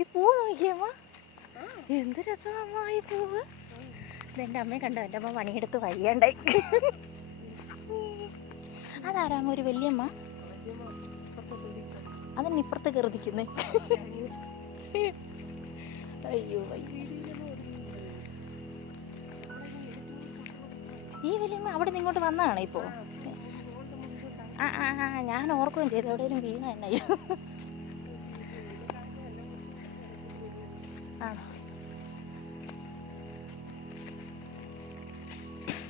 ഈ പൂ നോക്കിയമ്മ. എന്ത് രസമാ ഈ പൂവ്? എന്റെ അമ്മയെ കണ്ടോ? എന്റെ അമ്മ പണിയെടുത്ത് വയ്യണ്ടായി. അതാരാമ്മ ഒരു വല്യമ്മ? അതന്നെ ഇപ്പുറത്ത് കയറിക്കുന്നേ അയ്യോ ഈ വലിയമ്മ അവിടെ നിന്ന് ഇങ്ങോട്ട് വന്നതാണ് ഇപ്പോൾ ആ ആ ആ ഞാൻ ഓർക്കുകയും ചെയ്തു. എവിടെയെങ്കിലും വീണ എന്നയ്യോ ആണോ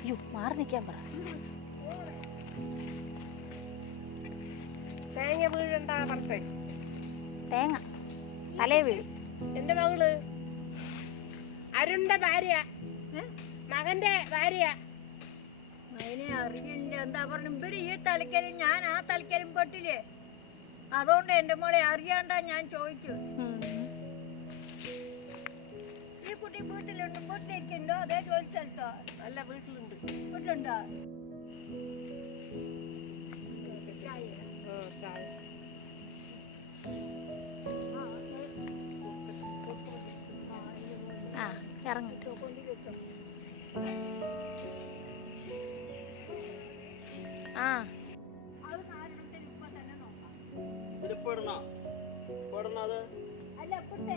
അയ്യോ മാറി നിൽക്കാൻ പറ. തേങ്ങ വീഴണ്ട പറഞ്ഞേ. തേങ്ങ. തലേ വീഴും. എന്റെ മകൾ. അരുണിന്റെ ഭാര്യ. മകന്റെ ഭാര്യ. അതിനെ അറിയില്ല എന്താ പറഞ്ഞു? ഇവർ ഈ തലക്കലും ഞാൻ ആ തലക്കലും പെട്ടില്ലേ? അതുകൊണ്ട് എന്റെ മോളെ അറിയാണ്ടാ ഞാൻ ചോദിച്ചു വീട്ടിലുണ്ട്. വീട്ടിലിരിക്കുന്നുണ്ടോ അതേ ജോലി സ്ഥലത്തോ നല്ല വീട്ടിലുണ്ട്. വീട്ടിലുണ്ടോ? ആ, ചായ. ആ ഇറങ്ങിട്ട്. ആ. ഇപ്പൊ ഇടണോ അത്? അല്ല ഇപ്പോഴത്തെ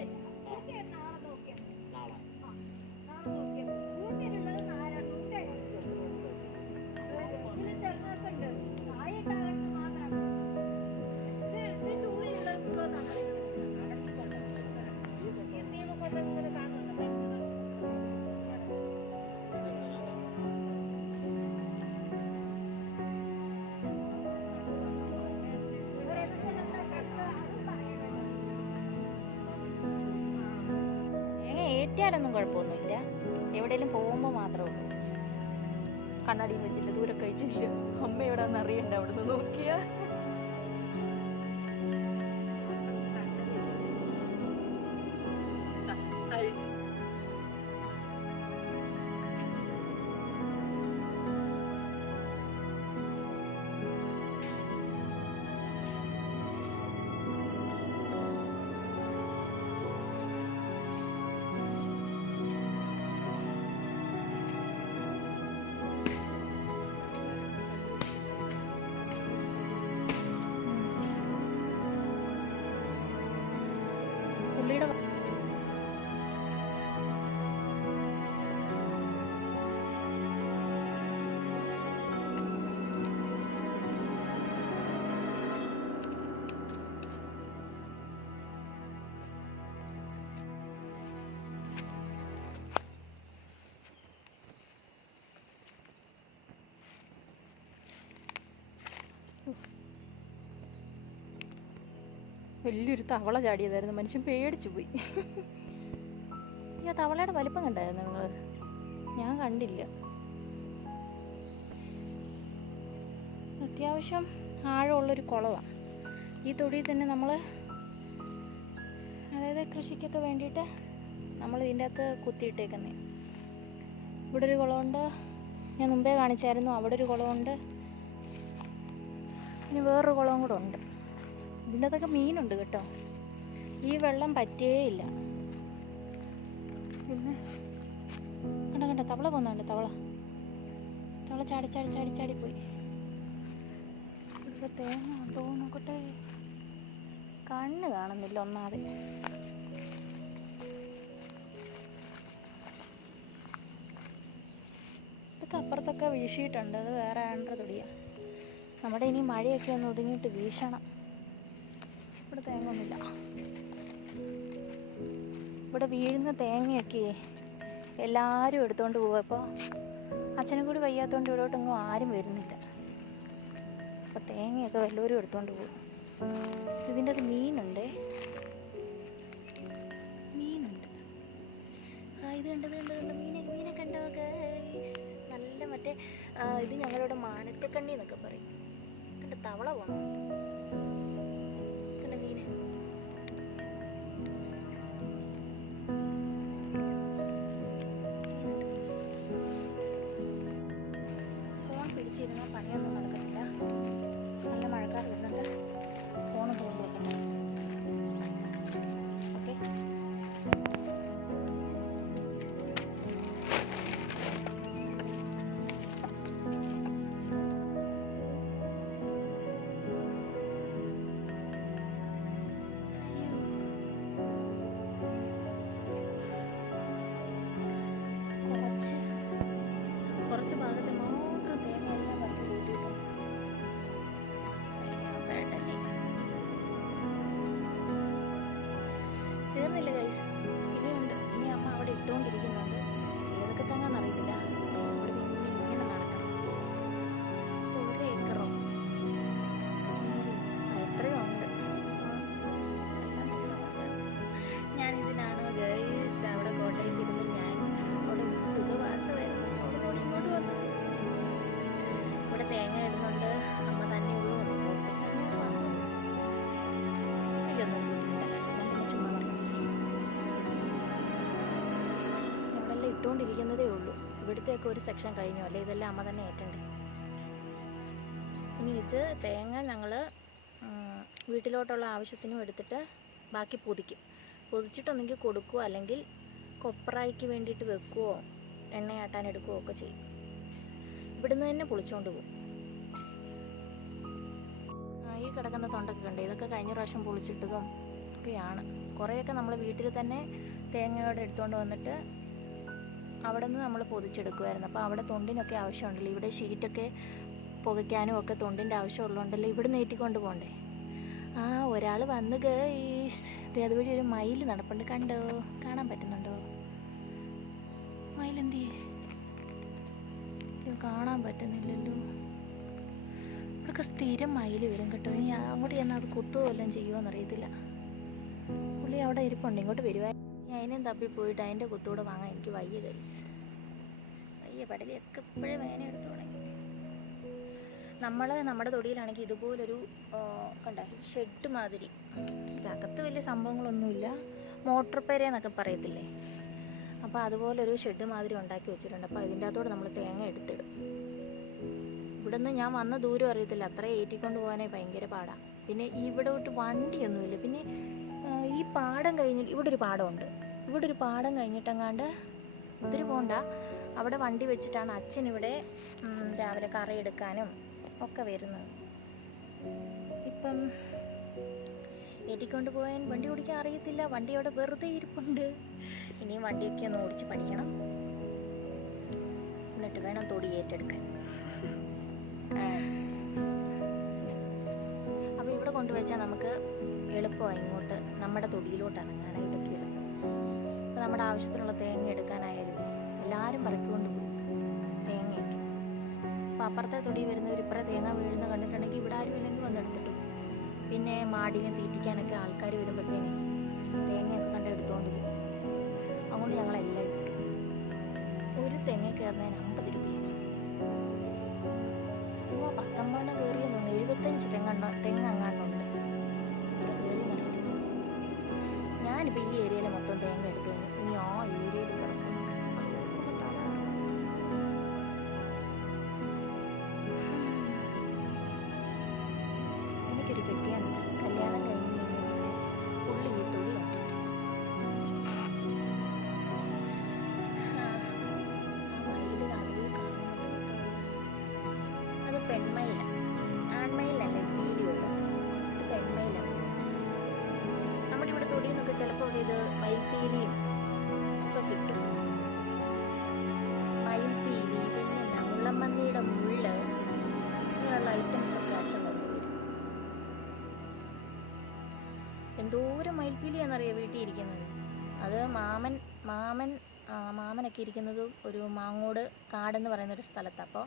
ഏറ്റിയാലൊന്നും കുഴപ്പമൊന്നുമില്ല. എവിടെയെങ്കിലും പോകുമ്പോൾ മാത്രമേ ഉള്ളൂ. കണ്ണാടിയും വെച്ചില്ല ദൂരെ കഴിച്ചില്ല അമ്മ എവിടെ നിന്ന് അറിയണ്ട നിന്ന് നോക്കിയാ. വലിയൊരു തവള ചാടിയതായിരുന്നു. മനുഷ്യൻ പേടിച്ചു പോയി. ഈ തവളയുടെ വലിപ്പം കണ്ടായിരുന്നു നിങ്ങൾ? ഞാൻ കണ്ടില്ല. അത്യാവശ്യം ആഴമുള്ളൊരു കുളമാണ് ഈ തൊടിയിൽ തന്നെ നമ്മൾ അതായത് കൃഷിക്കൊക്കെ വേണ്ടിയിട്ട് നമ്മൾ ഇതിന്റെ അകത്ത് കുത്തിയിട്ടേക്കുന്നത് ഇവിടെ ഒരു കുളമുണ്ട്. ഞാൻ മുമ്പേ കാണിച്ചായിരുന്നു. അവിടെ ഒരു കുളമുണ്ട്. ഇനി വേറൊരു കുളവും കൂടെ ഉണ്ട്. ഇതിന്റെ മീനുണ്ട് കേട്ടോ. ഈ വെള്ളം പറ്റേയില്ല. പിന്നെ? കണ്ട കണ്ട തവള പോകുന്നുണ്ട് തവള. തവള ചാടി ചാടി ചാടി ചാടി പോയി. ഇവിടെ തേങ്ങ ഉണ്ടോ നോക്കട്ടെ. കണ്ണ് കാണുന്നില്ല ഒന്നാതെ. ഇതൊക്കെ അപ്പുറത്തൊക്കെ വീശിയിട്ടുണ്ട്. അത് വേറെ ആണ്ട തൊടിയാണ് നമ്മുടെ ഇനി മഴയൊക്കെ ഒന്ന് ഒതുങ്ങിയിട്ട് വീശണം. ഇവിടെ തേങ്ങ ഒന്നുമില്ല. ഇവിടെ വീഴുന്ന തേങ്ങയൊക്കെ എല്ലാവരും എടുത്തുകൊണ്ട് പോകും അച്ഛനും കൂടി വയ്യാത്തതുകൊണ്ട് ഇവിടോട്ടൊന്നും ആരും വരുന്നില്ല. അപ്പോൾ തേങ്ങയൊക്കെ വല്ലവരും എടുത്തുകൊണ്ട് പോകും ഇതിന്റെ അത് മീനുണ്ട്. മീനുണ്ട്. ആ ഇത് കണ്ടത് കണ്ടത് കണ്ടത്. മീനെ മീനെ കണ്ടോ guys? നല്ല മറ്റേ ഇത് ഞങ്ങളുടെ മാനത്തക്കണ്ണി എന്നൊക്കെ പറയും. കണ്ട് തവള പോകുന്നുണ്ട് കുറച്ച് ഭാഗത്ത് ഇവിടുത്തെയൊക്കെ ഒരു സെക്ഷൻ കഴിഞ്ഞു. അല്ലേ? ഇതെല്ലാം അമ്മ തന്നെ ഏറ്റണ്ടേ. ഇനി ഇത് തേങ്ങ ഞങ്ങൾ വീട്ടിലോട്ടുള്ള ആവശ്യത്തിനും എടുത്തിട്ട് ബാക്കി പൊതിക്കും. പൊതിച്ചിട്ടൊന്നെങ്കിൽ കൊടുക്കുവോ? അല്ലെങ്കിൽ കൊപ്രായ്ക്ക് വേണ്ടിയിട്ട് വെക്കുവോ? എണ്ണയാട്ടാൻ എടുക്കുകയോ ഒക്കെ ചെയ്യും. ഇവിടുന്ന് തന്നെ പൊളിച്ചോണ്ട് പോകും. ഈ കിടക്കുന്ന തൊണ്ടൊക്കെ കണ്ട്? ഇതൊക്കെ കഴിഞ്ഞ പ്രാവശ്യം പൊളിച്ചിട്ടതും ഒക്കെയാണ്. കുറേയൊക്കെ നമ്മൾ വീട്ടിൽ തന്നെ തേങ്ങയോടെ എടുത്തുകൊണ്ട് വന്നിട്ട് അവിടെ നിന്ന് നമ്മൾ പൊതിച്ചെടുക്കുമായിരുന്നു അപ്പോൾ അവിടെ തൊണ്ടിനൊക്കെ ആവശ്യമുണ്ടല്ലോ. ഇവിടെ ഷീറ്റൊക്കെ പുകയ്ക്കാനും ഒക്കെ തൊണ്ടിന്റെ ആവശ്യമുള്ളതുകൊണ്ടല്ലോ ഇവിടെ നീട്ടിക്കൊണ്ട് പോകണ്ടേ ആ ഒരാൾ വന്ന് ഈ അതുവഴി ഒരു മയിൽ നടപ്പുണ്ട്. കണ്ടോ? കാണാൻ പറ്റുന്നുണ്ടോ? മയിൽ എന്തിയേ? കാണാൻ പറ്റുന്നില്ലല്ലോ. ഇവിടെയൊക്കെ സ്ഥിരം മയിൽ വരും കേട്ടോ. ഇനി അങ്ങോട്ട് ചെന്നാൽ അത് കുത്തുകയോ വല്ലതും ചെയ്യുമോ എന്നറിയത്തില്ല. പുള്ളി അവിടെ ഇരിപ്പുണ്ട്. ഇങ്ങോട്ട് വരുവാ ഞാൻ അതിനും തപ്പി പോയിട്ട് അതിന്റെ കുത്തൂടെ വാങ്ങാൻ എനിക്ക് വയ്യ കൈസ് വയ്യ പടലിയൊക്കെ ഇപ്പോഴേ വേന എടുത്തു തുടങ്ങി. നമ്മൾ നമ്മുടെ തൊടിയിലാണെങ്കിൽ ഇതുപോലൊരു കണ്ട ഷെഡ് മാതിരി. ഇതിനകത്ത് വലിയ സംഭവങ്ങളൊന്നുമില്ല. മോട്ടോർ പേര എന്നൊക്കെ പറയത്തില്ലേ? അപ്പോൾ അതുപോലൊരു ഷെഡ് മാതിരി ഉണ്ടാക്കി വെച്ചിട്ടുണ്ട്. അപ്പോൾ ഇതിന്റെ അകത്തോടെ നമ്മൾ തേങ്ങ എടുത്തിടും. ഇവിടുന്ന് ഞാൻ വന്ന ദൂരം അറിയത്തില്ല. അത്ര ഏറ്റിക്കൊണ്ട് പോകാനേ ഭയങ്കര പാടാണ് പിന്നെ ഇവിടോട്ട് വിട്ട് വണ്ടിയൊന്നുമില്ല. പിന്നെ ഈ പാടം കഴിഞ്ഞിട്ട് ഇവിടെ ഒരു പാടമുണ്ട്. ഇവിടെ ഒരു പാടം കഴിഞ്ഞിട്ടെങ്ങാണ്ട് ഒത്തിരി പോണ്ട. അവിടെ വണ്ടി വെച്ചിട്ടാണ് അച്ഛൻ ഇവിടെ രാവിലെ കറി എടുക്കാനും ഒക്കെ വരുന്നത്. ഇപ്പം ഏറ്റിക്കൊണ്ട് പോയാൻ വണ്ടി ഓടിക്കാൻ അറിയത്തില്ല. വണ്ടി അവിടെ വെറുതെ ഇരിപ്പുണ്ട്. ഇനിയും വണ്ടിയൊക്കെ ഒന്ന് ഓടിച്ച് പഠിക്കണം. എന്നിട്ട് വേണം തൊടി ഏറ്റെടുക്കാൻ. അപ്പോൾ ഇവിടെ കൊണ്ടുവച്ചാൽ നമുക്ക് എളുപ്പമായി ഇങ്ങോട്ട് നമ്മുടെ തൊടിയിലോട്ട് ഇറങ്ങാനായിട്ടൊക്കെ നമ്മുടെ ആവശ്യത്തിനുള്ള തേങ്ങ എടുക്കാനായാലും എല്ലാവരും പറക്കിക്കൊണ്ട് പോകും തേങ്ങയൊക്കെ. അപ്പം അപ്പുറത്തെ തൊടി വരുന്നവർ ഇപ്പുറം തേങ്ങ വീഴുന്ന കണ്ടിട്ടുണ്ടെങ്കിൽ ഇവിടെ ആരും ഇല്ലെങ്കിൽ വന്നെടുത്തിട്ട്. പിന്നെ മാടിനെ തീറ്റിക്കാനൊക്കെ ആൾക്കാർ വരുമ്പോഴത്തേനെ തേങ്ങയൊക്കെ കണ്ട് എടുത്തുകൊണ്ട് പോകും അതുകൊണ്ട് ഞങ്ങളെല്ലാം ഇട്ടു. ഒരു തേങ്ങ കയറുന്നതിന് അമ്പത് രൂപയാണ്. ഓ പത്തൊമ്പതെണ്ണം കയറിയെന്ന് തോന്നുന്നു. എഴുപത്തഞ്ച് തെങ്ങ തെങ്ങ് അങ്ങാണ്ടുണ്ട്. കയറി ഞാനിപ്പോൾ ഈ ഏരിയയിൽ മൊത്തം തേങ്ങ എടുത്തു കഴിഞ്ഞു ഇനി ആ ഏരിയയിൽ കിടക്കുന്നു മയിൽപ്പീലിയും ഒക്കെ കിട്ടും. മയിൽപ്പീലി പിന്നെ എന്താ മുള്ളമ്മന്തിയുടെ മുള്ള് ഇങ്ങനെയുള്ള ഐറ്റംസ് ഒക്കെ അച്ഛൻ കൊണ്ടുവരും എന്തോരം മയിൽപ്പീലിയാണെന്നറിയോ വീട്ടിൽ ഇരിക്കുന്നത്? അത് മാമൻ മാമൻ മാമനൊക്കെ ഇരിക്കുന്നത് ഒരു മാങ്ങോട് കാടെന്ന് പറയുന്ന ഒരു സ്ഥലത്ത്. അപ്പോൾ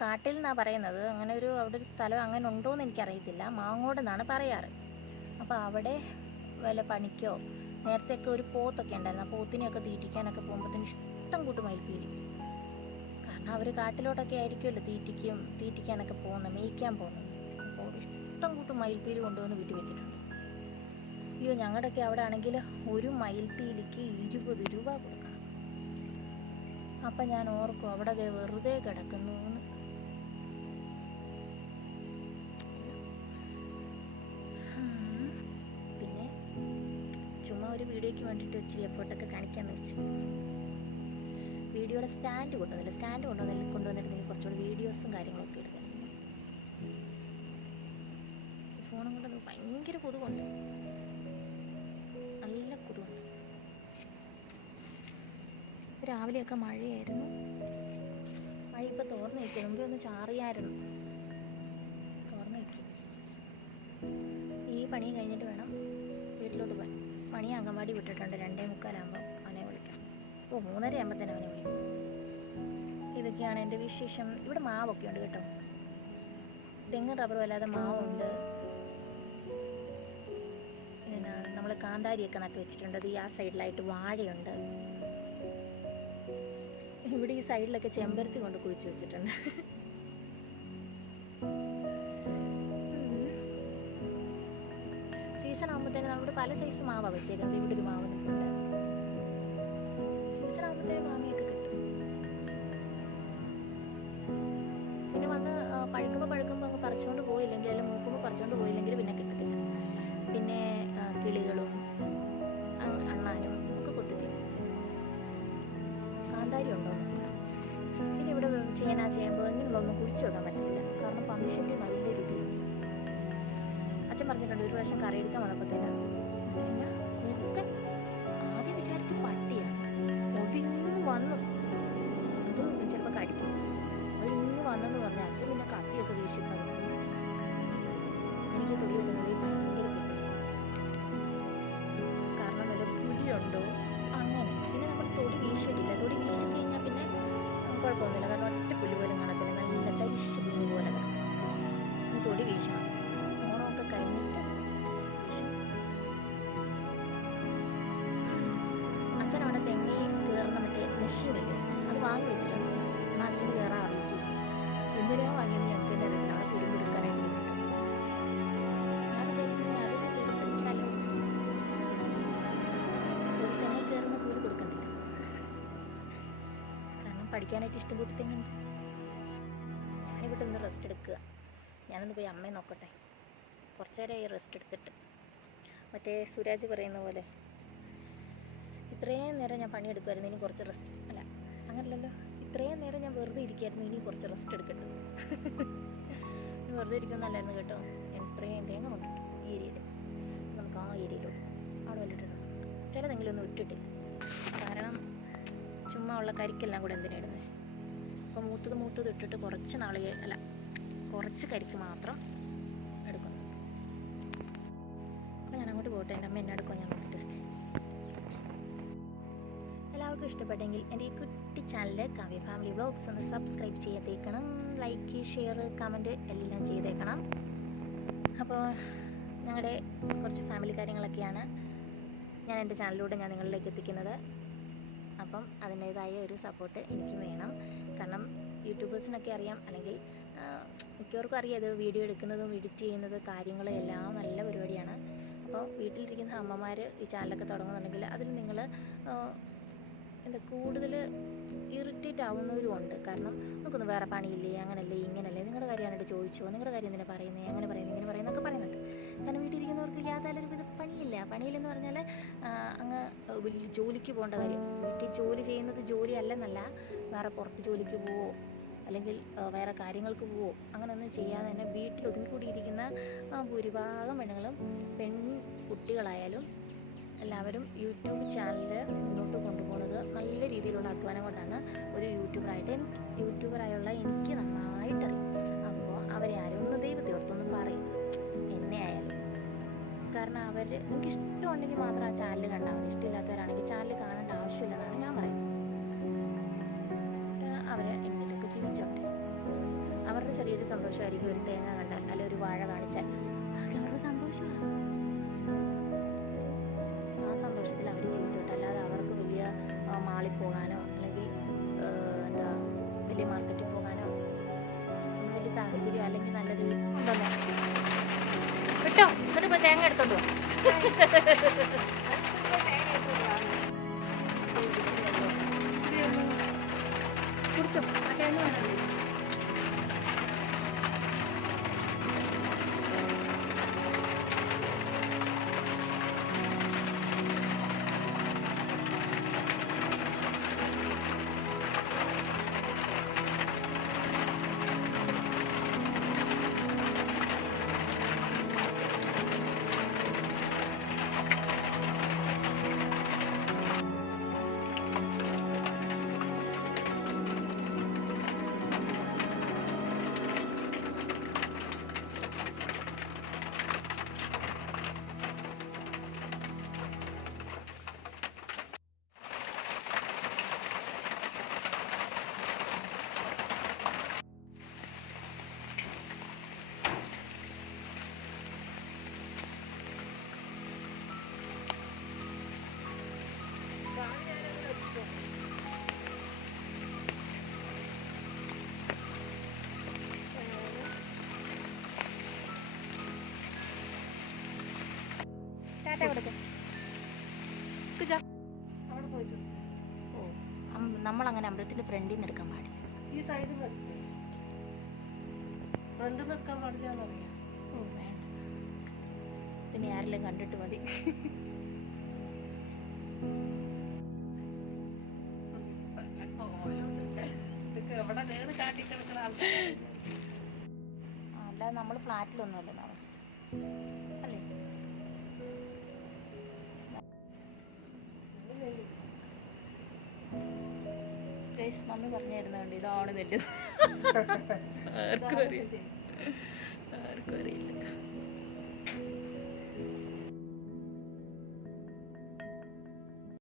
കാട്ടിൽ നിന്നാണ് പറയുന്നത് അങ്ങനെ ഒരു അവിടെ ഒരു സ്ഥലം അങ്ങനെ ഉണ്ടോ എന്ന് എനിക്കറിയത്തില്ല. മാങ്ങോട് എന്നാണ് പറയാറ്. അപ്പോൾ അവിടെ വല്ല പണിക്കോ നേരത്തെയൊക്കെ ഒരു പോത്തൊക്കെ ഉണ്ടായിരുന്നു. ആ പോത്തിനെയൊക്കെ തീറ്റിക്കാനൊക്കെ പോകുമ്പോഴത്തേന് ഇഷ്ടം കൂട്ട് മയിൽപ്പീലി കാരണം അവർ കാട്ടിലോട്ടൊക്കെ ആയിരിക്കുമല്ലോ തീറ്റിക്കും തീറ്റിക്കാനൊക്കെ പോകുന്നത് മേയ്ക്കാൻ പോകുന്നത്. അപ്പോൾ ഇഷ്ടം കൂട്ട് മയിൽപ്പീലി കൊണ്ടുവന്ന് വീട്ടിൽ വെച്ചിട്ടുണ്ട്. അയ്യോ ഞങ്ങളുടെയൊക്കെ അവിടെ ആണെങ്കിൽ ഒരു മയിൽപ്പീലിക്ക് ഇരുപത് രൂപ കൊടുക്കണം. അപ്പം ഞാൻ ഓർക്കും അവിടെ വെറുതെ കിടക്കുന്നു ചുമ്മാ ഒരു വീഡിയോയ്ക്ക് വേണ്ടിയിട്ട് ഇച്ചിരി എഫേർട്ടൊക്കെ കാണിക്കാൻ വെച്ച്. വീഡിയോയുടെ സ്റ്റാൻഡ് കൊണ്ടുവന്നില്ല. സ്റ്റാൻഡ് കൊണ്ടുവന്നില്ല നിങ്ങൾ കുറച്ചുകൂടി വീഡിയോസും കാര്യങ്ങളൊക്കെ എടുക്കാൻ ഫോണും കൊണ്ട് ഭയങ്കര കൊതുകുണ്ട്. നല്ല കൊതുകുണ്ട്. രാവിലെയൊക്കെ മഴയായിരുന്നു. ഇപ്പോൾ തോർന്നു നിൽക്കും. മുമ്പേ ഒന്ന് ചാറിയായിരുന്നു. തോർന്നു നിൽക്കും. ഈ പണി കഴിഞ്ഞിട്ട് വേണം മണി അങ്കമാടി വിട്ടിട്ടുണ്ട്. രണ്ടേ മുക്കാലാകുമ്പോൾ അവനെ വിളിക്കാം. ഓ മൂന്നര ആകുമ്പോൾ തന്നെ അവനെ വിളിക്കും. ഇതൊക്കെയാണ് എന്റെ വിശേഷം. ഇവിടെ മാവൊക്കെ ഉണ്ട് കേട്ടോ. തെങ്ങും റബ്ബറും അല്ലാതെ മാവുണ്ട്. പിന്നെ നമ്മൾ കാന്താരിയൊക്കെ നട്ട് വെച്ചിട്ടുണ്ട്. അത് ഈ ആ സൈഡിലായിട്ട് വാഴയുണ്ട്. ഇവിടെ ഈ സൈഡിലൊക്കെ ചെമ്പരത്തി കൊണ്ട് കുഴിച്ച് വെച്ചിട്ടുണ്ട്. സൈസ് മാവാണ് വെച്ചേക്കുന്നത്. ഇവിടെ ഒരു മാവ് നിൽക്കുന്നത് സീസൺ ആകുമ്പോഴത്തേനും മാങ്ങയൊക്കെ കിട്ടും. പിന്നെ വന്ന് പഴുക്കുമ്പോൾ പഴുക്കുമ്പോൾ അങ്ങ് പറിച്ചുകൊണ്ട് പോയില്ലെങ്കിൽ അല്ലെങ്കിൽ മൂക്കുമ്പോൾ പറിച്ചുകൊണ്ട് പോയില്ലെങ്കിൽ പിന്നെ കിട്ടത്തില്ല. പിന്നെ കിളികളും അണ്ണാനും ഒക്കെ കൊത്തിത്തില്ല കാന്താരി ഉണ്ടോ. പിന്നെ ഇവിടെ ചേന ചേമ്പ് ഇങ്ങനെയുള്ളതൊന്നും കുഴിച്ചു വെക്കാൻ പറ്റത്തില്ല. കാരണം പന്നിശല്യം നല്ല രീതിയിൽ. അച്ഛൻ പറഞ്ഞിട്ടുണ്ട് ഒരു പ്രാവശ്യം കറി എടുക്കാൻ വന്നപ്പോഴത്തേന് എനിക്ക് പഠിക്കാനായിട്ട് ഇഷ്ടം കൂട്ടി തെങ്ങുണ്ട്. ഞാനിവിടെ ഒന്ന് റെസ്റ്റ് എടുക്കുക. ഞാനൊന്ന് പോയി അമ്മയെ നോക്കട്ടെ. കുറച്ചു നേരമായി റെസ്റ്റ് എടുത്തിട്ട്. മറ്റേ സുരാജ് പറയുന്ന പോലെ ഇത്രയും നേരം ഞാൻ പണിയെടുക്കുമായിരുന്നു ഇനി കുറച്ച് റെസ്റ്റ് അല്ല അങ്ങനല്ലല്ലോ. ഇത്രയും നേരം ഞാൻ വെറുതെ ഇരിക്കുമായിരുന്നു ഇനി കുറച്ച് റെസ്റ്റ് എടുക്കട്ടെ വെറുതെ ഇരിക്കുന്നല്ലായിരുന്നു കേട്ടോ. ഞാൻ ഇത്രയും തേങ്ങ കൊണ്ടിട്ടു ഈ ഏരിയയിൽ. നമുക്ക് ആ ഏരിയയിലോട്ട്. അവിടെ വന്നിട്ടുണ്ടോ ചിലതെങ്കിലും ഒന്നും ഇട്ടിട്ടില്ല ചുമ്മാ ഉള്ള കരിക്കെല്ലാം കൂടെ എന്തിനായിരുന്നു അപ്പോൾ മൂത്തത് മൂത്തത് ഇട്ടിട്ട് കുറച്ച് നാളികെ അല്ല കുറച്ച് കരിക്ക് മാത്രം എടുക്കുന്നു അപ്പോൾ ഞാൻ അങ്ങോട്ട് പോട്ടെ എന്റെ അമ്മ എന്നെ എടുക്കുമോ ഞാൻ നോക്കിയിട്ട് എല്ലാവർക്കും ഇഷ്ടപ്പെട്ടെങ്കിൽ എന്റെ ഈ കുട്ടി ചാനൽ കാവ്യ ഫാമിലി വ്ളോഗ്സ് ഒന്ന് സബ്സ്ക്രൈബ് ചെയ്തേക്കണം. ലൈക്ക് ഷെയർ കമന്റ് എല്ലാം ചെയ്തേക്കണം. അപ്പോൾ ഞങ്ങളുടെ കുറച്ച് ഫാമിലി കാര്യങ്ങളൊക്കെയാണ് ഞാൻ എന്റെ ചാനലിലൂടെ ഞാൻ നിങ്ങളിലേക്ക് എത്തിക്കുന്നത്. അപ്പം അതിന്റേതായ ഒരു സപ്പോർട്ട് എനിക്ക് വേണം. കാരണം യൂട്യൂബേഴ്സിനൊക്കെ അറിയാം. അല്ലെങ്കിൽ മിക്കവർക്കും അറിയാം ഇത് വീഡിയോ എടുക്കുന്നതും എഡിറ്റ് ചെയ്യുന്നത് കാര്യങ്ങളും എല്ലാം നല്ല പരിപാടിയാണ്. അപ്പോൾ വീട്ടിലിരിക്കുന്ന അമ്മമാർ ഈ ചാനലൊക്കെ തുടങ്ങുന്നുണ്ടെങ്കിൽ അതിൽ നിങ്ങൾ എന്താ കൂടുതൽ ഇറിറ്റേറ്റ് ആവുന്നവരും ഉണ്ട്. കാരണം നമുക്കൊന്നും വേറെ പണിയില്ലേ അങ്ങനല്ലേ ഇങ്ങനല്ലേ നിങ്ങളുടെ കാര്യമായിട്ട് ചോദിച്ചോ നിങ്ങളുടെ കാര്യം എന്തിനാ പറയുന്നത് അങ്ങനെ പറയുന്നത് ഇങ്ങനെ പറയുന്നതൊക്കെ പറയുന്നുണ്ട്. കാരണം വീട്ടിലിരിക്കുന്നവർക്ക് യാതൊരു വിധ പണിയില്ല. പണിയില്ലെന്ന് പറഞ്ഞാൽ അങ്ങ് വലിയ ജോലിക്ക് പോകേണ്ട കാര്യം. വീട്ടിൽ ജോലി ചെയ്യുന്നത് ജോലി അല്ലെന്നല്ല. വേറെ പുറത്ത് ജോലിക്ക് പോവോ അല്ലെങ്കിൽ വേറെ കാര്യങ്ങൾക്ക് പോവോ അങ്ങനെയൊന്നും ചെയ്യാതെ തന്നെ വീട്ടിൽ ഒതുങ്ങിക്കൂടിയിരിക്കുന്ന കൂടിയിരിക്കുന്ന ഭൂരിഭാഗം പെണ്ണുങ്ങളും പെൺ കുട്ടികളായാലും എല്ലാവരും യൂട്യൂബ് ചാനൽ മുന്നോട്ട് കൊണ്ടുപോകുന്നത് നല്ല രീതിയിലുള്ള അധ്വാനം കൊണ്ടാണ് ഒരു യൂട്യൂബറായിട്ട്. യൂട്യൂബറായുള്ള എനിക്ക് നന്നായിട്ടറിയാം. അപ്പോൾ അവരെ ആരും അവർ നിങ്ങൾക്ക് ഇഷ്ടമുണ്ടെങ്കിൽ മാത്രം ആ ചാനൽ കണ്ടാൽ മതി. ഇഷ്ടമില്ലാത്തവരാണെങ്കിൽ ചാനൽ കാണേണ്ട ആവശ്യമില്ലെന്നാണ് ഞാൻ പറയുന്നത്. അവർ എങ്ങനെയൊക്കെ ജീവിച്ചോട്ടെ. അവരുടെ ചെറിയൊരു സന്തോഷമായിരിക്കും ഒരു തേങ്ങ കണ്ടാൽ അല്ലെങ്കിൽ ഒരു വാഴ കാണിച്ചാൽ അതൊക്കെ അവരുടെ സന്തോഷമാണ്. ആ സന്തോഷത്തിൽ അവർ ജീവിച്ചോട്ടെ. അല്ലാതെ അവർക്ക് വലിയ മാളിൽ പോകാനോ അല്ലെങ്കിൽ എന്താ വലിയ മാർക്കറ്റിൽ പോകാനോ വലിയ സാഹചര്യം അല്ലെങ്കിൽ നല്ല രീതിയിൽ ഉണ്ടോന്നേ കിട്ടോ? ഇപ്പോൾ തേങ്ങ എടുത്തോണ്ടോ കുടിച്ചോ? ആ അമ്പലത്തിന്റെ ഫ്രണ്ടിൽ നിന്ന് എടുക്കാൻ പാടില്ല. ഈ സൈഡിൽ ഫ്രണ്ടിൽ നിന്ന് എടുക്കാൻ പാടില്ല എന്നറിയാം ഓ വേണ്ട. പിന്നെ ആരെല്ലാം കണ്ടിട്ട് മതി. അല്ല അല്ലാതെ നമ്മൾ ഫ്ലാറ്റിലൊന്നുമല്ല താമസം അല്ലേ? ഗൈസ് പറഞ്ഞായിരുന്നു കണ്ട് ഇതാണ് നെല്ല് ആർക്കും അറിയില്ല. ആർക്കും അറിയില്ല.